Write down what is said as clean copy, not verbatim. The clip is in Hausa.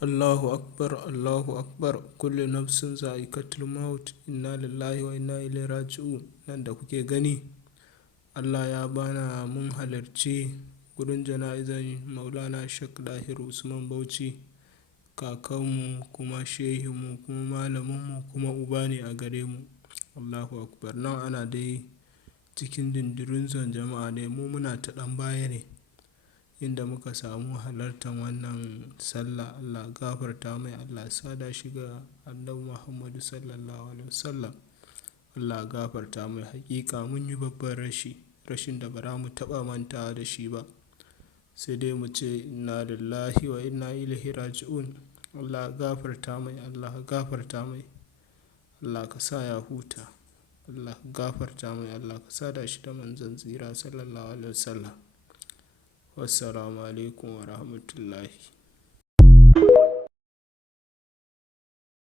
Allahu akbar, Allahu akbar, kullu nafsin za'iqatul maut, inna lillahi wa inna ilaihi raji'un. Nan da kuke gani, Allah ya bana mun halarci gurin jana'izan Maulana Sheikh Dahir Usman Bauchi, kakanmu kuma shehinmu kuma malaminmu kuma uba ne a gare mu. Allahu akbar. Nan ana dai cikin dindirunzon jama'a ne, mu muna ta ɗan baya ne inda muka samu halartar wannan sallah. Allah gafarta mai, Allah sada shi ga Annabi Muhammadu Sallallahu Alaihi Wasallam. Allah gafarta mai. Hakika mun yi babban rashin da ba za mu taɓa mantawa da shi ba, sai dai mu ce inna lillahi wa inna ilaihi raji'un. Allah gafarta mai, Allah gafarta mai, Allah ka sa ya huta, Allah gafarta mai, Allah ka sada shi da manzon tsira Sallallahu Alaihi Wasallam. Wassalamu alaikum wa rahmatullahi.